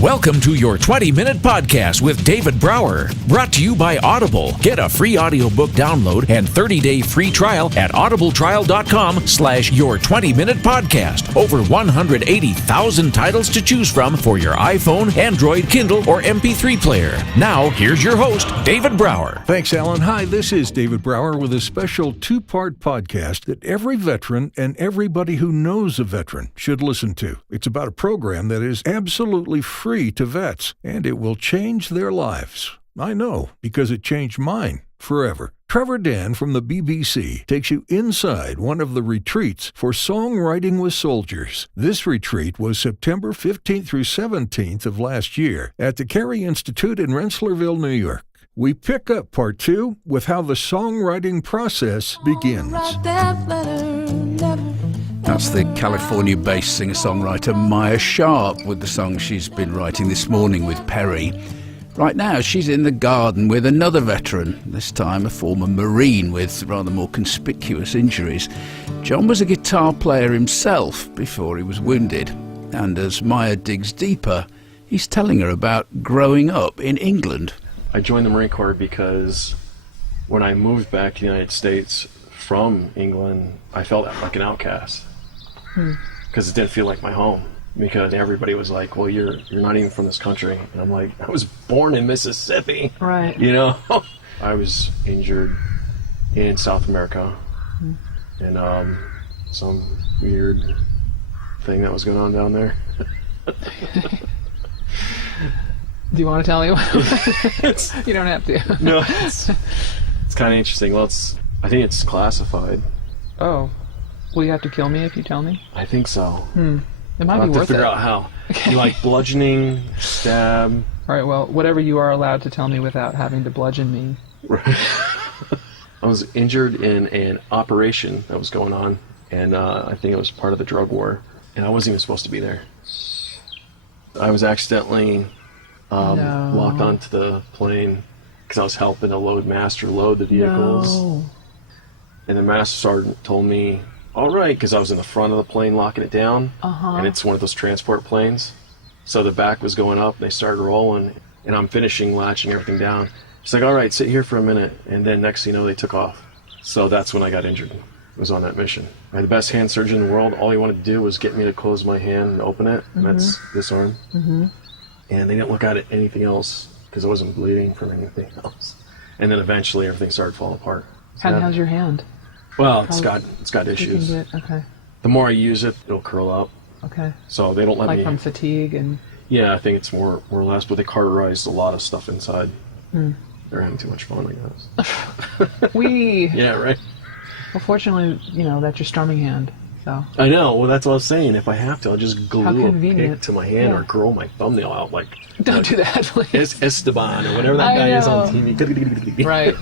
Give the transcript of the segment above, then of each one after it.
Welcome to your 20-minute podcast with David Brower, brought to you by Audible. Get a free audiobook download and 30-day free trial at audibletrial.com/your 20-minute podcast. Over 180,000 titles to choose from for your iPhone, Android, Kindle, or MP3 player. Now, here's your host, David Brower. Thanks, Alan. Hi, this is David Brower with a special two-part podcast that every veteran and everybody who knows a veteran should listen to. It's about a program that is absolutely free to vets, and it will change their lives. I know, because it changed mine forever. Trevor Dann from the BBC takes you inside one of the retreats for songwriting with soldiers. This retreat was September 15th through 17th of last year at the Carey Institute in Rensselaerville, New York. We pick up part 2 with how the songwriting process begins. That's the California-based singer-songwriter Maia Sharp with the song she's been writing this morning with Perry. Right now, she's in the garden with another veteran, this time a former Marine with rather more conspicuous injuries. John was a guitar player himself before he was wounded, and as Maia digs deeper, he's telling her about growing up in England. I joined the Marine Corps because when I moved back to the United States from England, I felt like an outcast. Because it didn't feel like my home. Because everybody was like, well, you're not even from this country. And I'm like, I was born in Mississippi. Right. You know? I was injured in South America. And some weird thing that was going on down there. Do you want to tell me what? You don't have to. No, it's kind of interesting. Well, I think it's classified. Oh. Will you have to kill me if you tell me? I think so. It might I'll be have to worth figure it. out how. Okay. You like bludgeoning, stab. All right, well, whatever you are allowed to tell me without having to bludgeon me. Right. I was injured in an operation that was going on, and I think it was part of the drug war, and I wasn't even supposed to be there. I was accidentally locked onto the plane because I was helping a load master load the vehicles. No. And the master sergeant told me, all right, because I was in the front of the plane locking it down, and it's one of those transport planes. So the back was going up, and they started rolling, and I'm finishing latching everything down. He's like, all right, sit here for a minute, and then next thing you know, they took off. So that's when I got injured. Was on that mission. I had the best hand surgeon in the world. All he wanted to do was get me to close my hand and open it, and that's this arm. And they didn't look at it anything else, because I wasn't bleeding from anything else. And then eventually everything started falling apart. How's your hand? Well, it's got issues. Okay. The more I use it, it'll curl up. Okay. So they don't let me. Like from fatigue and. Yeah, I think it's more or less, but they cauterized a lot of stuff inside. They're having too much fun, I guess. Yeah, right. Well, fortunately, that's your strumming hand. So. I know. Well, that's what I was saying. If I have to, I'll just glue a pick to my hand or grow my thumbnail out like. Don't do that, please. Esteban or whatever that guy is on TV. Right.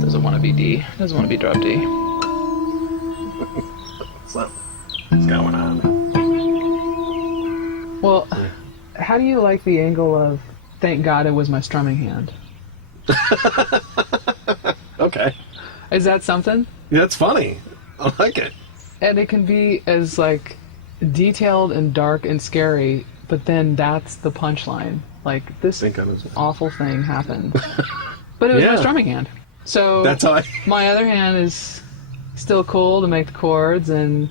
Doesn't want to be D. Doesn't want to be drop D. So, what's going on? Well, how do you like the angle of thank God it was my strumming hand? Okay. Is that something? Yeah, that's funny. I like it. And it can be as detailed and dark and scary, but then that's the punchline. Like this awful thing happened. But it was my strumming hand. So that's how my other hand is still cool to make the chords and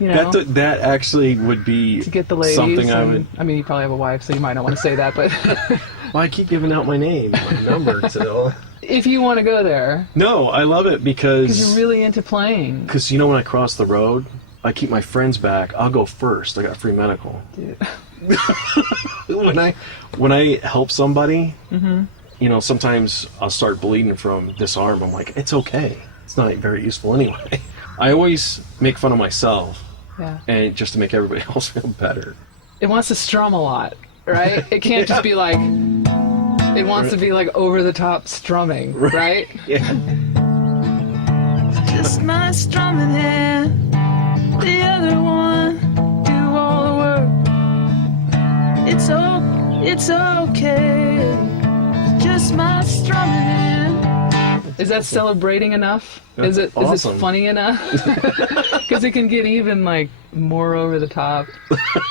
that actually would be to get the ladies. Something I would. I mean, you probably have a wife, so you might not want to say that, but well, I keep giving out my name, my number to. If you want to go there. No, I love it because you're really into playing. Because when I cross the road, I keep my friends back. I'll go first. I got free medical. Dude. when I help somebody, sometimes I'll start bleeding from this arm. I'm like, it's okay. It's not very useful anyway. I always make fun of myself. Yeah. And just to make everybody else feel better. It wants to strum a lot, right? It can't just be like. It wants to be over the top strumming, right? Yeah. It's just my strumming hand. The other one do all the work. It's okay. Just my strumming hand. Is that celebrating enough? Is it funny enough? Because it can get even like more over the top,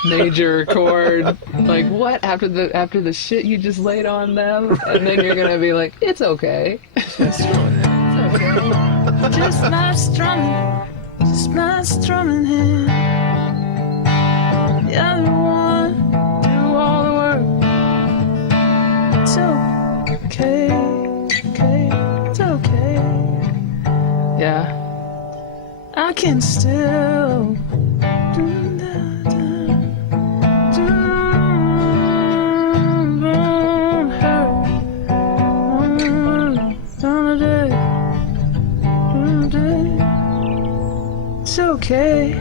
major chord. Like what after the shit you just laid on them, and then you're gonna be like, it's okay. It's okay. Just my strumming hand. The other one do all the work. It's okay, it's okay. Yeah. I can still It's okay.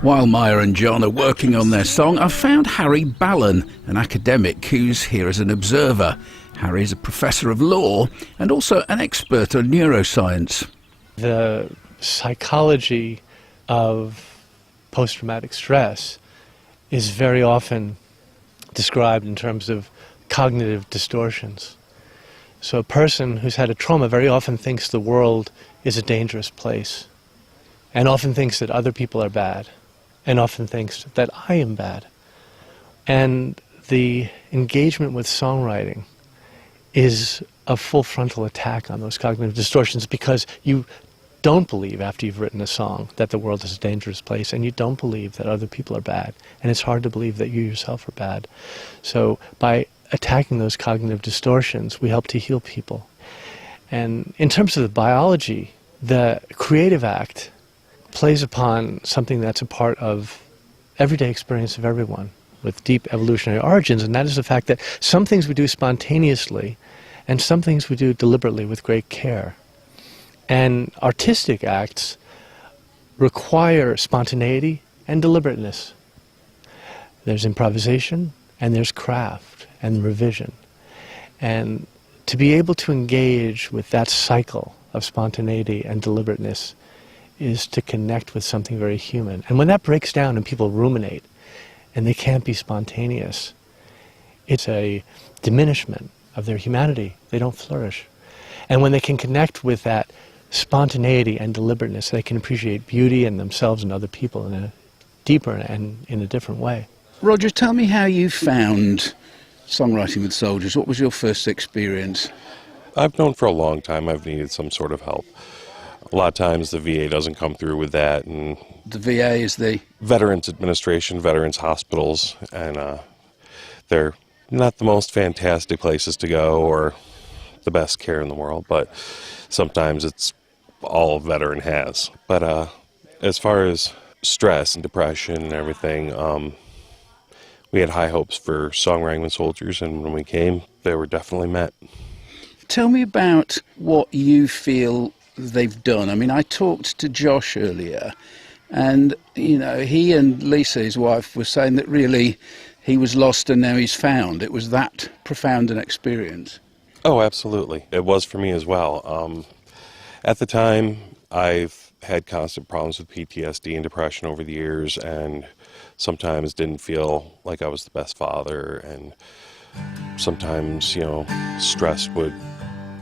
While Maia and John are working on their song, I've found Harry Ballon, an academic who's here as an observer. Harry is a professor of law and also an expert on neuroscience. The psychology of post-traumatic stress is very often described in terms of cognitive distortions. So a person who's had a trauma very often thinks the world is a dangerous place, and often thinks that other people are bad, and often thinks that I am bad. And the engagement with songwriting is a full frontal attack on those cognitive distortions, because you don't believe after you've written a song that the world is a dangerous place, and you don't believe that other people are bad, and it's hard to believe that you yourself are bad. So by attacking those cognitive distortions, we help to heal people. And in terms of the biology, the creative act plays upon something that's a part of everyday experience of everyone with deep evolutionary origins, and that is the fact that some things we do spontaneously and some things we do deliberately with great care. And artistic acts require spontaneity and deliberateness. There's improvisation and there's craft and revision. And to be able to engage with that cycle of spontaneity and deliberateness is to connect with something very human. And when that breaks down and people ruminate and they can't be spontaneous, it's a diminishment of their humanity. They don't flourish. And when they can connect with that spontaneity and deliberateness, they can appreciate beauty in themselves and other people in a deeper and in a different way. Roger, tell me how you found songwriting with soldiers. What was your first experience? I've known for a long time I've needed some sort of help. A lot of times the VA doesn't come through with that. And the VA is the? Veterans Administration, Veterans Hospitals, and they're not the most fantastic places to go or the best care in the world, but sometimes it's all a veteran has. But as far as stress and depression and everything, we had high hopes for Songwriting with Soldiers, and when we came, they were definitely met. Tell me about what you feel they've done. I mean, I talked to Josh earlier, and, you know, he and Lisa, his wife, were saying that really he was lost and now he's found. It was that profound an experience. Oh, absolutely. It was for me as well. At the time, I've had constant problems with PTSD and depression over the years, and sometimes didn't feel like I was the best father, and sometimes, you know, stress would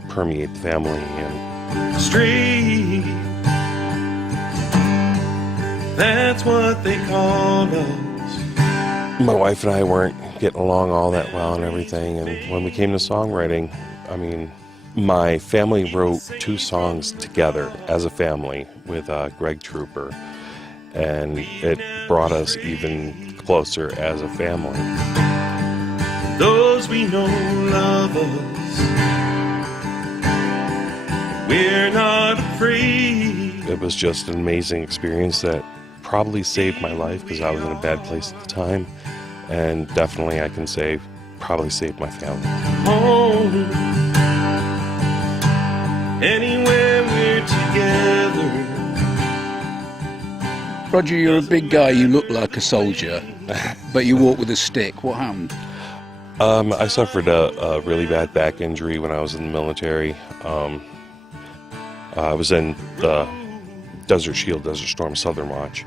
permeate the family. And Street, that's what they call us. my wife and I weren't getting along all that well and everything, and when we came to songwriting, I mean, my family wrote 2 songs together as a family with Greg Trooper, and it brought us even closer as a family. Those we know love us. We're not afraid. It was just an amazing experience that probably saved my life because I was in a bad place at the time, and definitely I can say probably saved my family. Home, anywhere we're together. Roger, you're a big guy, you look like a soldier, but you walk with a stick. What happened? I suffered a really bad back injury when I was in the military. I was in the Desert Shield, Desert Storm, Southern Watch,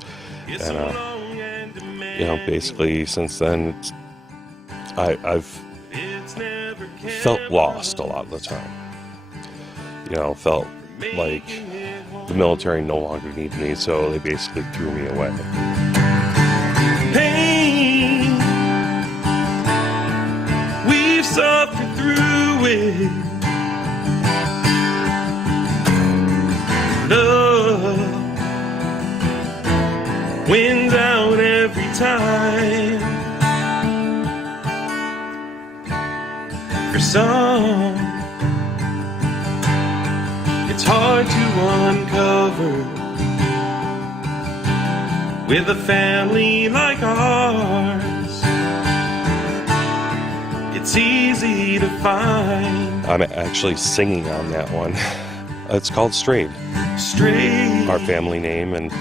and you know, basically since then, I've felt lost a lot of the time. You know, felt like the military no longer needed me, so they basically threw me away. Pain, we've suffered through it. Love wins out every time. For some, it's hard to uncover. With a family like ours, it's easy to find. I'm actually singing on that one. It's called Strayed. Strayed. Our family name and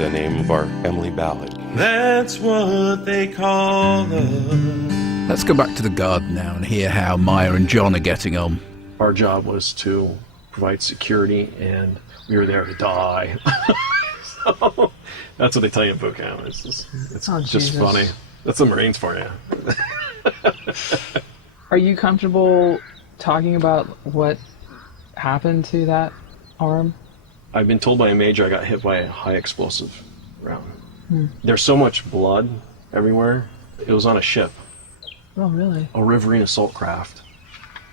the name of our family ballad. That's what they call us. Let's go back to the garden now and hear how Maia and John are getting on. Our job was to provide security, and we were there to die. So that's what they tell you in boot camp. It's just funny. That's the Marines for you. Are you comfortable talking about what happened to that arm? I've been told by a major I got hit by a high explosive round. There's so much blood everywhere. It was on a ship, Oh, really? a riverine assault craft.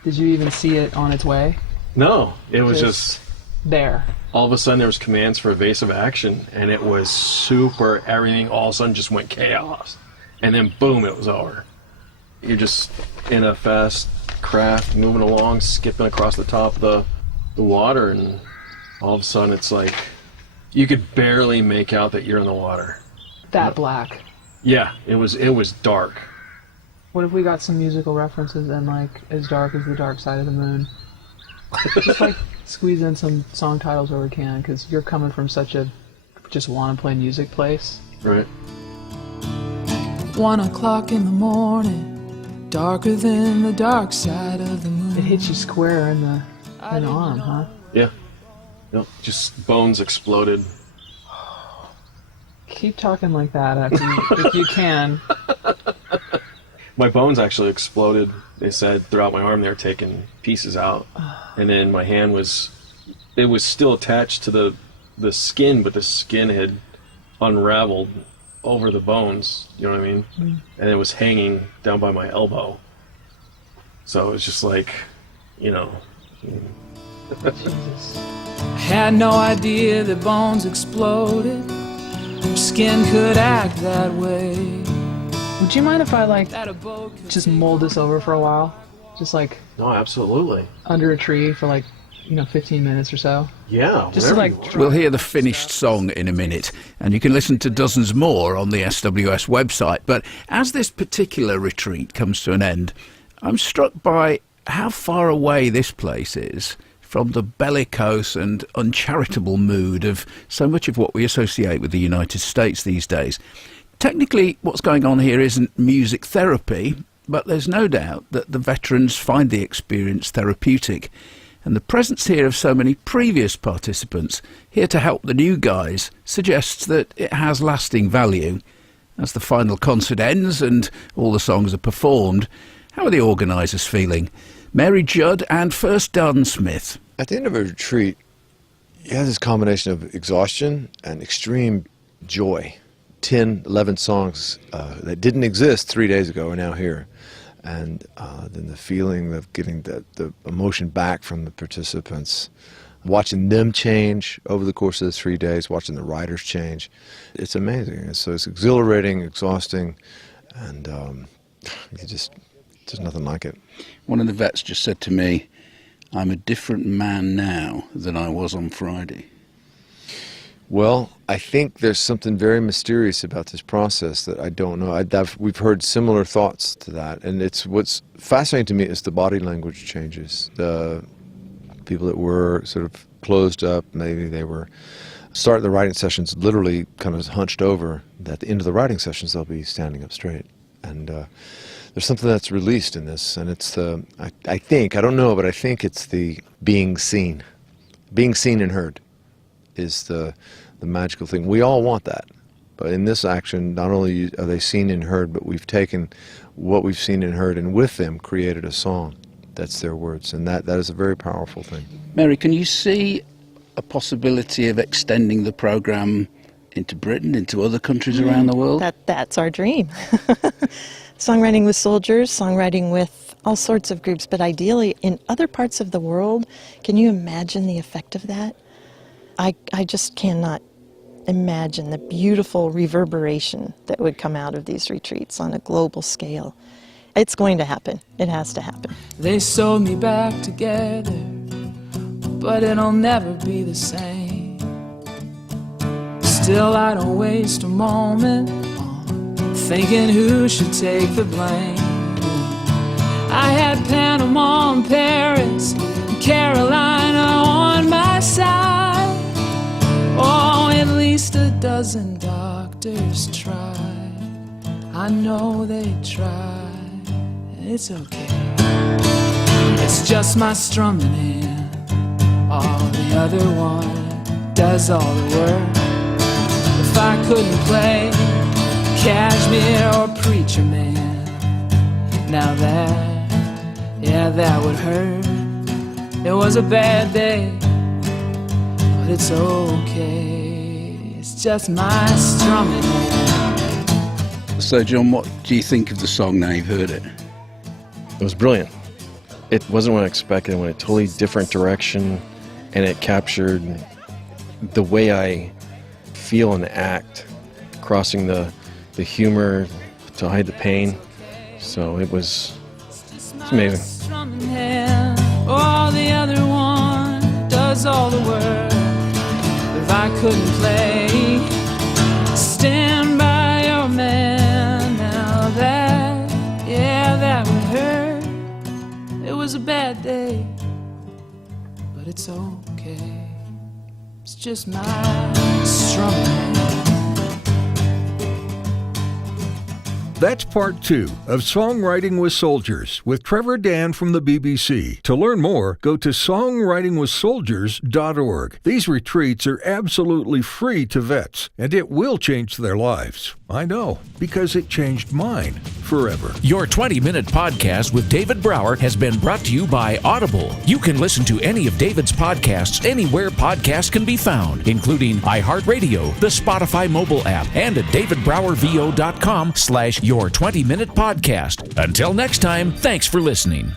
Did you even see it on its way? No, it was just there. all of a sudden there was commands for evasive action, and it was super, everything all of a sudden just went chaos. And then boom, it was over. You're just in a fast craft, moving along, skipping across the top of the water, and all of a sudden it's like you could barely make out that you're in the water. That black. Yeah, it was dark. What if we got some musical references and like As Dark as the Dark Side of the Moon? Just like squeeze in some song titles where we can, because you're coming from such a just want to play music place. Right. 1 o'clock in the morning, darker than the dark side of the moon. It hits you square in the arm, huh? Yeah. No, just bones exploded. Keep talking like that if you can. My bones actually exploded. They said throughout my arm they were taking pieces out, and then my hand was still attached to the skin, but the skin had unraveled over the bones. You know what I mean? And it was hanging down by my elbow. So it was just like, you know. Jesus. I had no idea that bones exploded. Your skin could act that way. Would you mind if I like That a boat could just mold this over for a while? Just like No, absolutely. under a tree for like 15 minutes or so? Yeah. Just to whatever like you want. We'll hear the finished song in a minute, and you can listen to dozens more on the SWS website. But as this particular retreat comes to an end, I'm struck by how far away this place is from the bellicose and uncharitable mood of so much of what we associate with the United States these days. Technically, what's going on here isn't music therapy, but there's no doubt that the veterans find the experience therapeutic. And the presence here of so many previous participants here to help the new guys suggests that it has lasting value. As the final concert ends and all the songs are performed, how are the organisers feeling? Mary Judd and first Darden Smith. At the end of a retreat, you have this combination of exhaustion and extreme joy. 10, 11 songs that didn't exist 3 days ago are now here. And then the feeling of getting the emotion back from the participants, watching them change over the course of the 3 days, watching the writers change, it's amazing. So it's exhilarating, exhausting, and there's nothing like it. One of the vets just said to me, I'm a different man now than I was on Friday. Well, I think there's something very mysterious about this process that I don't know. We've heard similar thoughts to that, and what's fascinating to me is the body language changes. The people that were sort of closed up, maybe they were starting the writing sessions literally kind of hunched over. At the end of the writing sessions, they'll be standing up straight. And there's something that's released in this, and it's I think, I don't know, but I think it's the being seen. Being seen and heard is the magical thing. We all want that. But in this action, not only are they seen and heard, but we've taken what we've seen and heard and with them created a song That's their words, and that is a very powerful thing. Mary, can you see a possibility of extending the program into Britain, into other countries around the world? That's our dream. Songwriting with soldiers, songwriting with all sorts of groups, but ideally in other parts of the world. Can you imagine the effect of that? I just cannot imagine the beautiful reverberation that would come out of these retreats on a global scale. It's going to happen. It has to happen. They sewed me back together, but it'll never be the same. Still, I don't waste a moment thinking who should take the blame. I had Panama and Paris and Carolina on my side. Oh, at least a dozen doctors tried. I know they tried. It's okay. It's just my strumming hand. All the other one does all the work. If I couldn't play Cashmere or Preacher Man, now that would hurt. It was a bad day, but it's okay. It's just my strumming hand. So, John, what do you think of the song now you've heard it? It was brilliant. It wasn't what I expected. It went a totally different direction, and it captured the way I feel and act, crossing the humor to hide the pain. So it was amazing. Oh, the other one does all the work. If I couldn't play, stand by your man. Now that would hurt. It was a bad day, but it's okay. It's just my strumming. That's part 2 of Songwriting with Soldiers with Trevor Dann from the BBC. To learn more, go to songwritingwithsoldiers.org. These retreats are absolutely free to vets, and it will change their lives. I know, because it changed mine forever. Your 20-minute podcast with David Brower has been brought to you by Audible. You can listen to any of David's podcasts anywhere podcasts can be found, including iHeartRadio, the Spotify mobile app, and at davidbrowervo.com/your20-minute podcast. Until next time, thanks for listening.